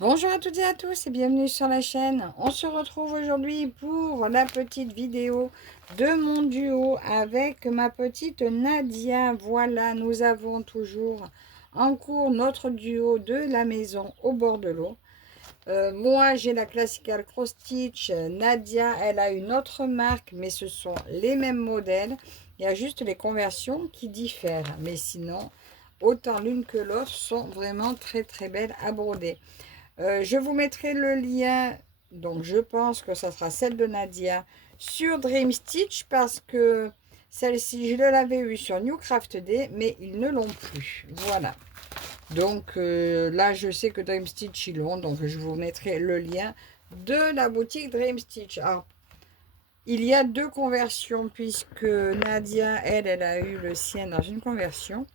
Bonjour à toutes et à tous et bienvenue sur la chaîne. On se retrouve aujourd'hui pour la petite vidéo de mon duo avec ma petite Nadia. Voilà, nous avons toujours en cours notre duo de la maison au bord de l'eau. Moi, j'ai la Classical Cross Stitch. Nadia, elle a une autre marque, mais ce sont les mêmes modèles. Il y a juste les conversions qui diffèrent. Mais sinon, autant l'une que l'autre sont vraiment très très belles à broder. Je vous mettrai le lien, donc je pense que ça sera celle de Nadia, sur Dream Stitch parce que celle-ci, je l'avais eue sur New Craft Day, mais ils ne l'ont plus. Voilà. Donc là, je sais que Dream Stitch, ils l'ont, donc je vous mettrai le lien de la boutique Dream Stitch. Alors, il y a deux conversions puisque Nadia, elle a eu le sien dans une conversion.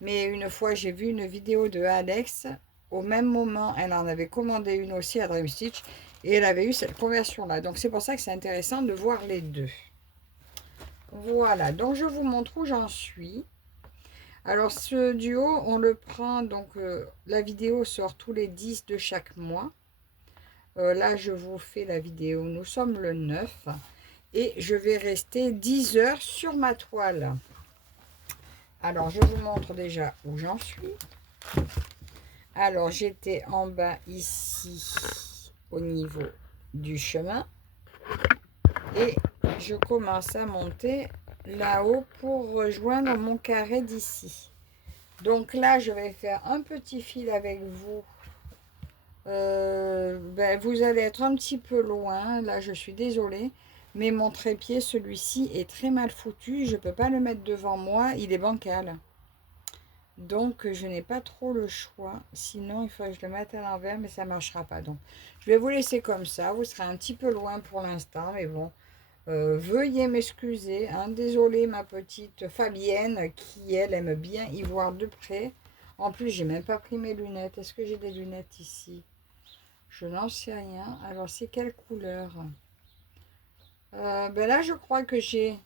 Mais une fois, j'ai vu une vidéo de Alex. Au même moment, elle en avait commandé une aussi à Dream Stitch. Et elle avait eu cette conversion-là. Donc, c'est pour ça que c'est intéressant de voir les deux. Voilà. Donc, je vous montre où j'en suis. Alors, ce duo, on le prend. Donc, la vidéo sort tous les 10 de chaque mois. Là, je vous fais la vidéo. Nous sommes le 9. Et je vais rester 10 heures sur ma toile. Alors, je vous montre déjà où j'en suis. Alors, j'étais en bas ici, au niveau du chemin. Et je commence à monter là-haut pour rejoindre mon carré d'ici. Donc là, je vais faire un petit fil avec vous. Vous allez être un petit peu loin. Là, je suis désolée. Mais mon trépied, celui-ci, est très mal foutu. Je ne peux pas le mettre devant moi. Il est bancal. Donc, je n'ai pas trop le choix. Sinon, il faudrait que je le mette à l'envers, mais ça ne marchera pas. Donc, je vais vous laisser comme ça. Vous serez un petit peu loin pour l'instant, mais bon. Veuillez m'excuser. Hein. Désolée, ma petite Fabienne, qui, elle, aime bien y voir de près. En plus, j'ai même pas pris mes lunettes. Est-ce que j'ai des lunettes ici? Je n'en sais rien. Alors, c'est quelle couleur? Là, je crois que j'ai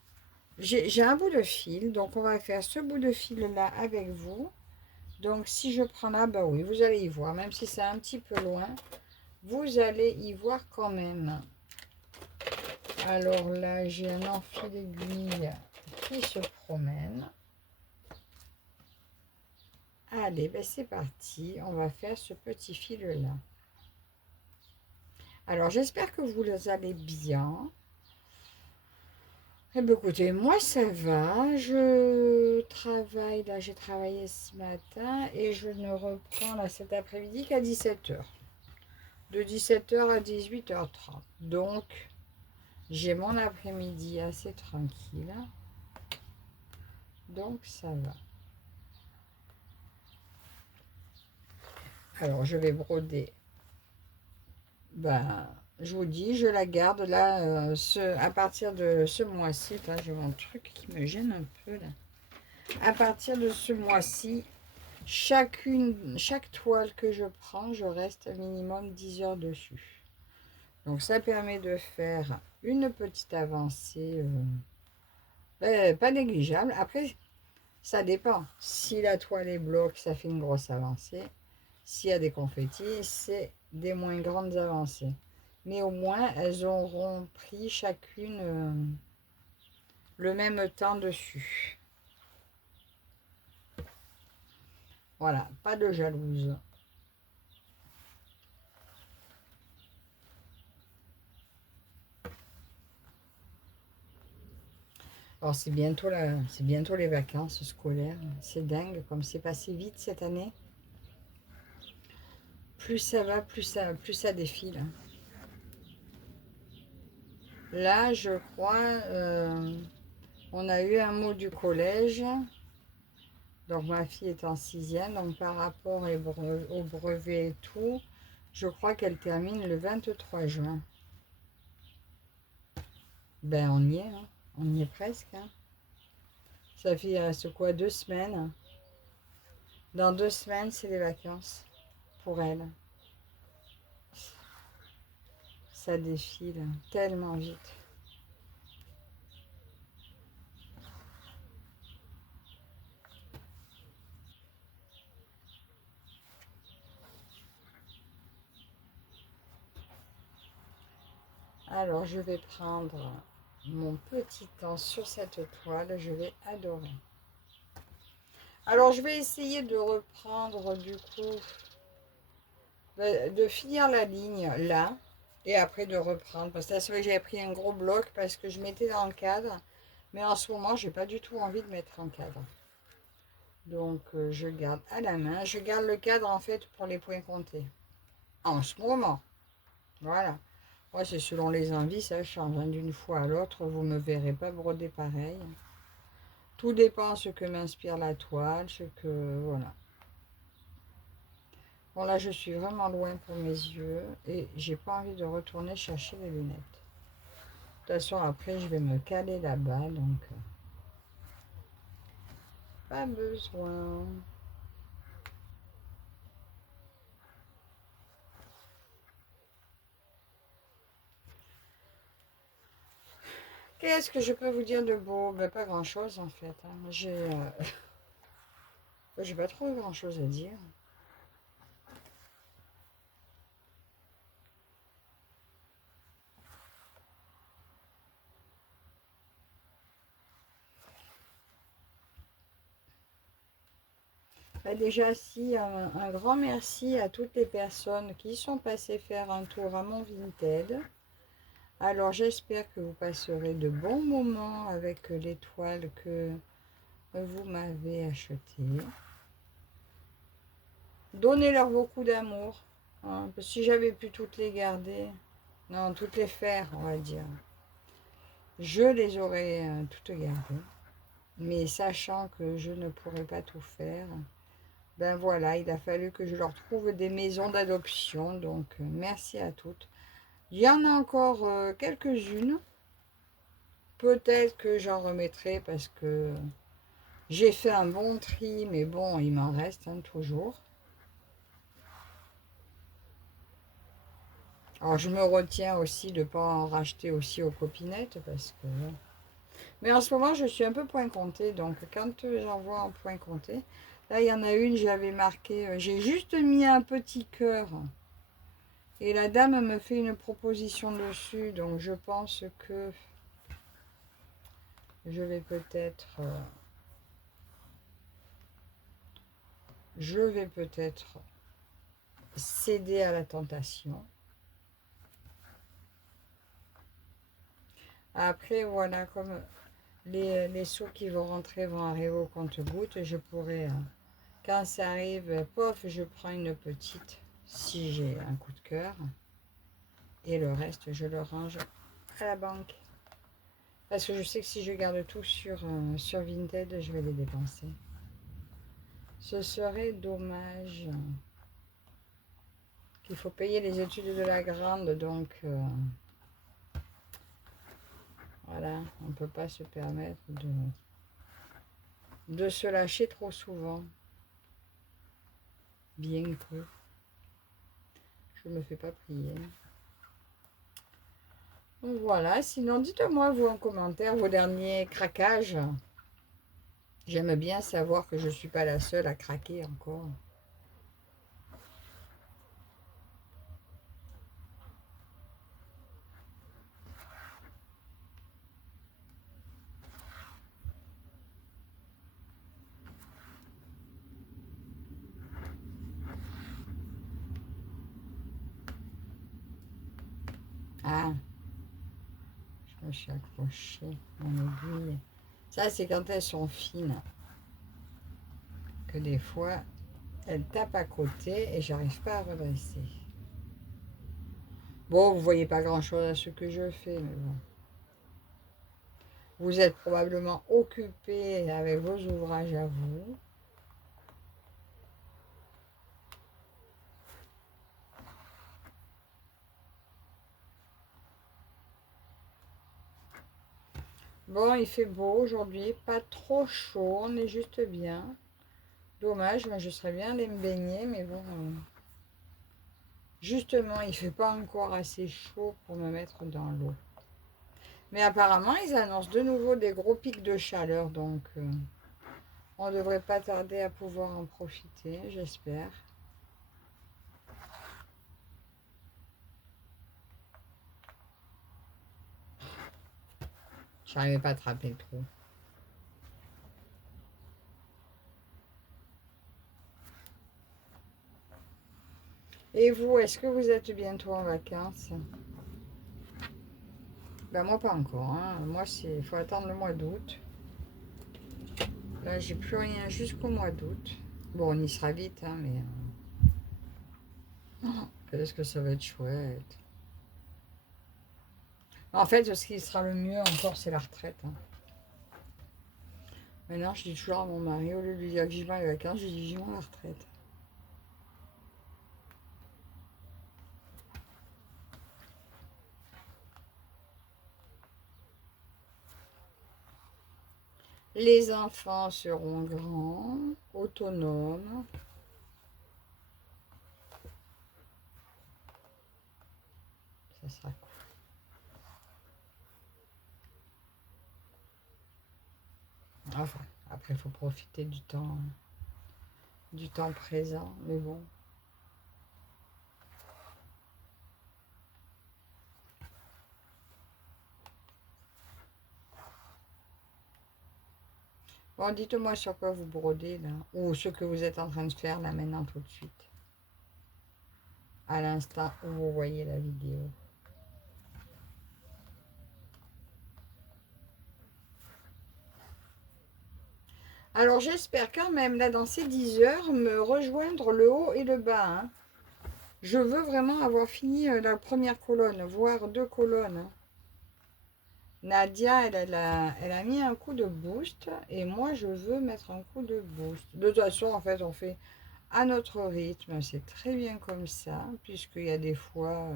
un bout de fil. Donc, on va faire ce bout de fil-là avec vous. Donc, si je prends là, bah oui, vous allez y voir. Même si c'est un petit peu loin, vous allez y voir quand même. Alors là, j'ai un enfil d'aiguille qui se promène. Allez, ben c'est parti. On va faire ce petit fil-là. Alors, j'espère que vous allez bien. Eh bien, écoutez, moi, ça va. Je travaille. Là, j'ai travaillé ce matin et je ne reprends là cet après-midi qu'à 17h. De 17h à 18h30. Donc, j'ai mon après-midi assez tranquille. Donc, ça va. Alors, je vais broder. Ben, je vous dis, je la garde là à partir de ce mois-ci. J'ai mon truc qui me gêne un peu là. À partir de ce mois-ci, chaque toile que je prends, je reste minimum 10 heures dessus. Donc, ça permet de faire une petite avancée pas négligeable. Après, ça dépend. Si la toile est bloque, ça fait une grosse avancée. S'il y a des confettis, c'est des moins grandes avancées. Mais au moins, elles auront pris chacune le même temps dessus. Voilà, pas de jalouse. Alors c'est bientôt les vacances scolaires. C'est dingue comme c'est passé vite cette année. Plus ça va, plus ça défile. Là, je crois, on a eu un mot du collège. Donc ma fille est en sixième. Donc par rapport au brevet et tout, je crois qu'elle termine le 23 juin. Ben on y est, hein. On y est presque. Hein. Ça fait c'est quoi 2 semaines? Dans 2 semaines, c'est les vacances pour elle. Ça défile tellement vite. Alors, je vais prendre mon petit temps sur cette toile. Je vais adorer. Alors, je vais essayer de reprendre du coup, de finir la ligne là. Et après de reprendre. Parce que là, c'est vrai que j'avais pris un gros bloc parce que je mettais dans le cadre. Mais en ce moment, j'ai pas du tout envie de mettre en cadre. Donc, je garde à la main. Je garde le cadre en fait pour les points comptés. En ce moment. Voilà. Moi, c'est selon les envies, ça change. Hein. D'une fois à l'autre, vous ne me verrez pas broder pareil. Tout dépend ce que m'inspire la toile, ce que... Voilà. Bon, là, je suis vraiment loin pour mes yeux et j'ai pas envie de retourner chercher les lunettes. De toute façon, après, je vais me caler là-bas, donc pas besoin. Qu'est-ce que je peux vous dire de beau? Ben, pas grand-chose, en fait. Hein. J'ai pas trop grand-chose à dire. Ben, déjà, si, un grand merci à toutes les personnes qui sont passées faire un tour à mon Vinted. Alors, j'espère que vous passerez de bons moments avec les toiles que vous m'avez achetées. Donnez-leur beaucoup d'amour. Hein, parce que si j'avais pu toutes les garder, non, toutes les faire, on va dire, je les aurais toutes gardées. Mais sachant que je ne pourrais pas tout faire, ben voilà, il a fallu que je leur trouve des maisons d'adoption. Donc, merci à toutes. Il y en a encore quelques-unes. Peut-être que j'en remettrai parce que j'ai fait un bon tri, mais bon, il m'en reste hein, toujours. Alors, je me retiens aussi de ne pas en racheter aussi aux copinettes parce que... Mais en ce moment, je suis un peu point compté, donc quand j'en vois en point compté, là, il y en a une, j'avais marqué, j'ai juste mis un petit cœur. Et la dame me fait une proposition dessus, donc je pense que je vais peut-être... je vais peut-être céder à la tentation. Après, voilà, comme les sous qui vont rentrer vont arriver au compte-gouttes, je pourrais, quand ça arrive, pof, je prends une petite, si j'ai un coup de cœur, et le reste, je le range à la banque. Parce que je sais que si je garde tout sur Vinted, je vais les dépenser. Ce serait dommage. Qu'il faut payer les études de la grande, donc voilà, on ne peut pas se permettre de se lâcher trop souvent. Bien que je ne me fais pas prier. Donc voilà, sinon dites-moi vous en commentaire vos derniers craquages. J'aime bien savoir que je ne suis pas la seule à craquer encore. Ah, je me suis accrochée mon aiguille. Ça, c'est quand elles sont fines. Que des fois, elles tapent à côté et j'arrive pas à redresser. Bon, vous voyez pas grand-chose à ce que je fais, mais bon. Vous êtes probablement occupé avec vos ouvrages à vous. Bon, il fait beau aujourd'hui, pas trop chaud, on est juste bien. Dommage, moi je serais bien allée me baigner, mais bon, justement, il fait pas encore assez chaud pour me mettre dans l'eau. Mais apparemment, ils annoncent de nouveau des gros pics de chaleur, donc on ne devrait pas tarder à pouvoir en profiter, j'espère. J'arrivais pas à attraper le trou. Et vous, est-ce que vous êtes bientôt en vacances? Ben moi pas encore, hein. Moi il faut attendre le mois d'août. Là j'ai plus rien jusqu'au mois d'août. Bon on y sera vite, hein, mais qu'est-ce que ça va être chouette. En fait ce qui sera le mieux encore c'est la retraite, hein. Maintenant je dis toujours à mon mari, au lieu de lui dire que j'y vais les vacances, je dis j'y vais à la retraite. Les enfants seront grands, autonomes. Ça sera cool. Enfin, après il faut profiter du temps présent, mais bon. Bon, dites-moi sur quoi vous brodez là, ou ce que vous êtes en train de faire là maintenant tout de suite, à l'instant où vous voyez la vidéo. Alors j'espère quand même là dans ces 10 heures me rejoindre le haut et le bas, hein. Je veux vraiment avoir fini la première colonne, voire 2 colonnes, hein. Nadia, elle a mis un coup de boost et moi je veux mettre un coup de boost. De toute façon, en fait, on fait à notre rythme, c'est très bien comme ça, puisqu'il y a des fois,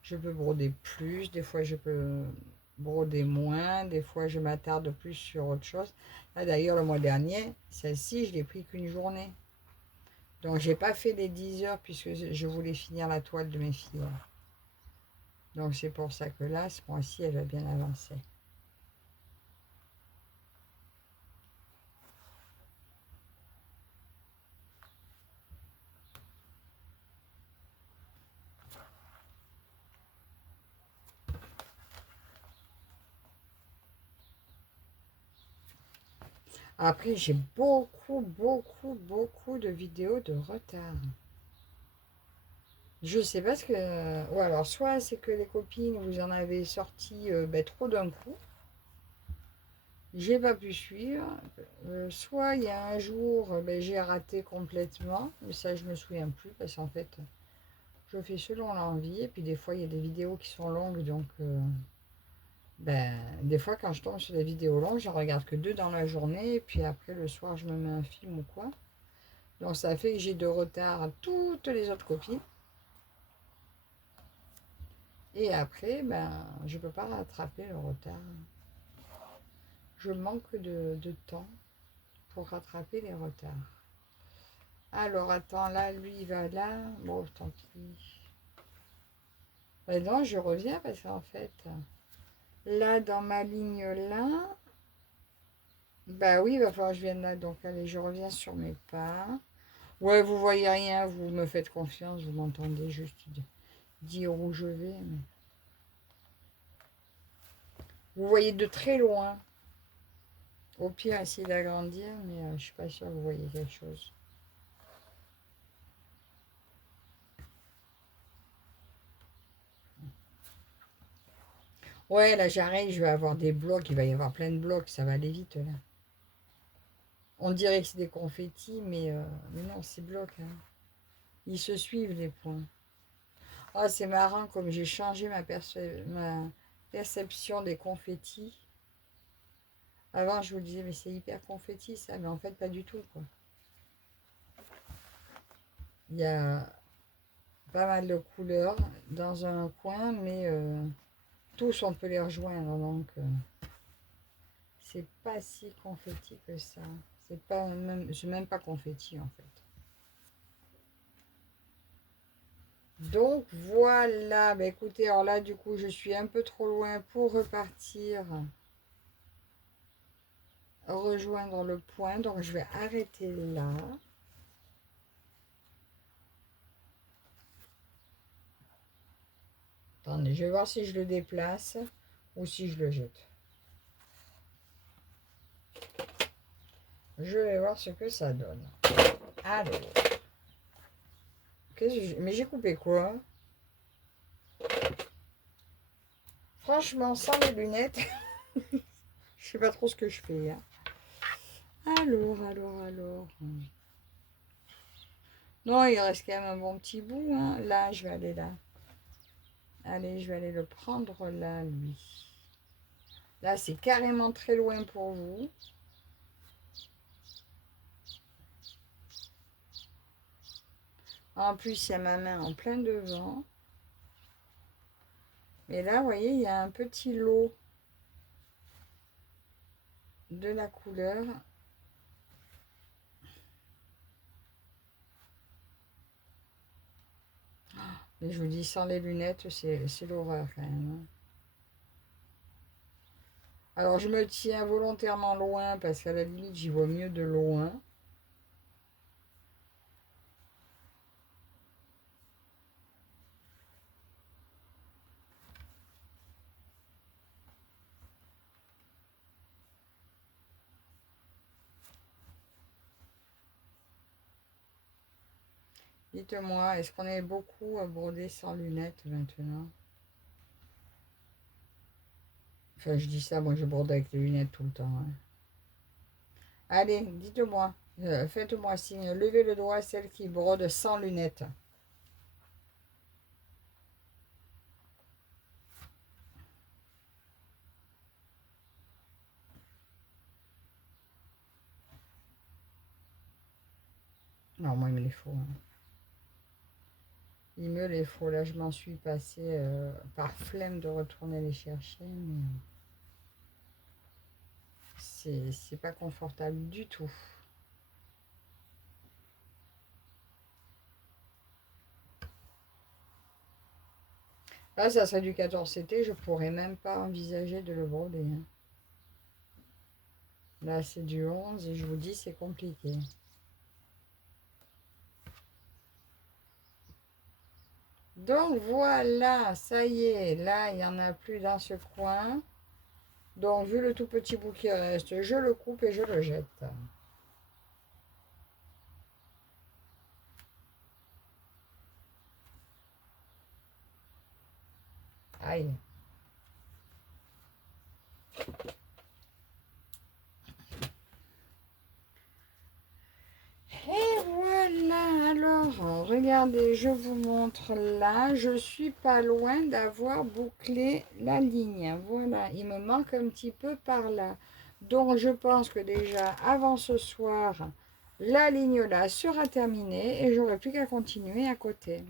je peux broder plus, des fois je peux broder moins, des fois je m'attarde plus sur autre chose. Là d'ailleurs, le mois dernier, celle-ci, je l'ai pris qu'une journée. Donc j'ai pas fait les 10 heures puisque je voulais finir la toile de mes filles. Donc c'est pour ça que là, ce mois-ci, elle va bien avancer. Après, j'ai beaucoup de vidéos de retard. Je sais pas ce que... Ou alors, soit c'est que les copines, vous en avez sorti trop d'un coup. J'ai pas pu suivre. Soit il y a un jour, j'ai raté complètement. Mais ça, je me souviens plus. Parce qu'en fait, je fais selon l'envie. Et puis des fois, il y a des vidéos qui sont longues. Donc, des fois, quand je tombe sur des vidéos longues, je regarde que 2 dans la journée. Et puis après, le soir, je me mets un film ou quoi. Donc ça fait que j'ai de retard à toutes les autres copines. Et après, je ne peux pas rattraper le retard. Je manque de temps pour rattraper les retards. Alors attends, là, lui, il va là. Bon, tant pis. Non, je reviens parce qu'en fait, là, dans ma ligne là, bah oui, il va falloir que je vienne là. Donc allez, je reviens sur mes pas. Ouais, vous voyez rien, vous me faites confiance, vous m'entendez juste dire où je vais. Mais... Vous voyez de très loin. Au pire, essayer d'agrandir, mais je suis pas sûre que vous voyez quelque chose. Ouais, là j'arrive, je vais avoir des blocs, il va y avoir plein de blocs, ça va aller vite là. On dirait que c'est des confettis, mais non, c'est blocs, hein. Ils se suivent les points. Ah, c'est marrant comme j'ai changé ma perception des confettis. Avant, je vous disais, mais c'est hyper confetti ça, mais en fait, pas du tout, quoi. Il y a pas mal de couleurs dans un coin, mais tous, on peut les rejoindre, donc c'est pas si confetti que ça. C'est même pas confetti, en fait. Donc voilà, écoutez, alors là du coup je suis un peu trop loin pour repartir, rejoindre le point, donc je vais arrêter là. Attendez, je vais voir si je le déplace ou si je le jette. Je vais voir ce que ça donne. Alors. Mais j'ai coupé quoi? Franchement, sans les lunettes, je sais pas trop ce que je fais. Hein. Alors. Non, il reste quand même un bon petit bout. Hein. Là, je vais aller là. Allez, je vais aller le prendre là, lui. Là, c'est carrément très loin pour vous. En plus, il y a ma main en plein devant. Et là, vous voyez, il y a un petit lot de la couleur. Mais je vous dis, sans les lunettes, c'est l'horreur quand même. Alors, je me tiens volontairement loin parce qu'à la limite, j'y vois mieux de loin. Dites-moi, est-ce qu'on est beaucoup à broder sans lunettes maintenant? Enfin, je dis ça, moi je brode avec les lunettes tout le temps. Hein. Allez, dites-moi, faites-moi signe, levez le doigt, celle qui brode sans lunettes. Non, moi il me les faut. Hein. Il me les faut. Là, je m'en suis passée par flemme de retourner les chercher, mais c'est pas confortable du tout. Là, ça serait du 14CT, je pourrais même pas envisager de le broder. Hein. Là, c'est du 11 et je vous dis, c'est compliqué. Donc voilà, ça y est, là, il n'y en a plus dans ce coin. Donc, vu le tout petit bout qui reste, je le coupe et je le jette. Aïe. Et voilà, alors, regardez, je vous montre là, je suis pas loin d'avoir bouclé la ligne. Voilà, il me manque un petit peu par là. Donc, je pense que déjà, avant ce soir, la ligne là sera terminée et j'aurai plus qu'à continuer à côté.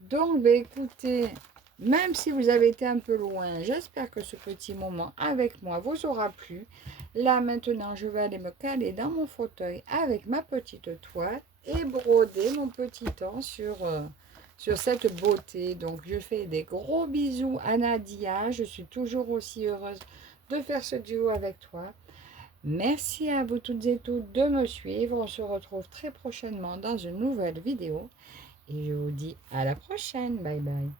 Donc, ben, écoutez, même si vous avez été un peu loin, j'espère que ce petit moment avec moi vous aura plu. Là, maintenant, je vais aller me caler dans mon fauteuil avec ma petite toile et broder mon petit temps sur cette beauté. Donc, je fais des gros bisous à Nadia. Je suis toujours aussi heureuse de faire ce duo avec toi. Merci à vous toutes et tous de me suivre. On se retrouve très prochainement dans une nouvelle vidéo. Et je vous dis à la prochaine. Bye bye.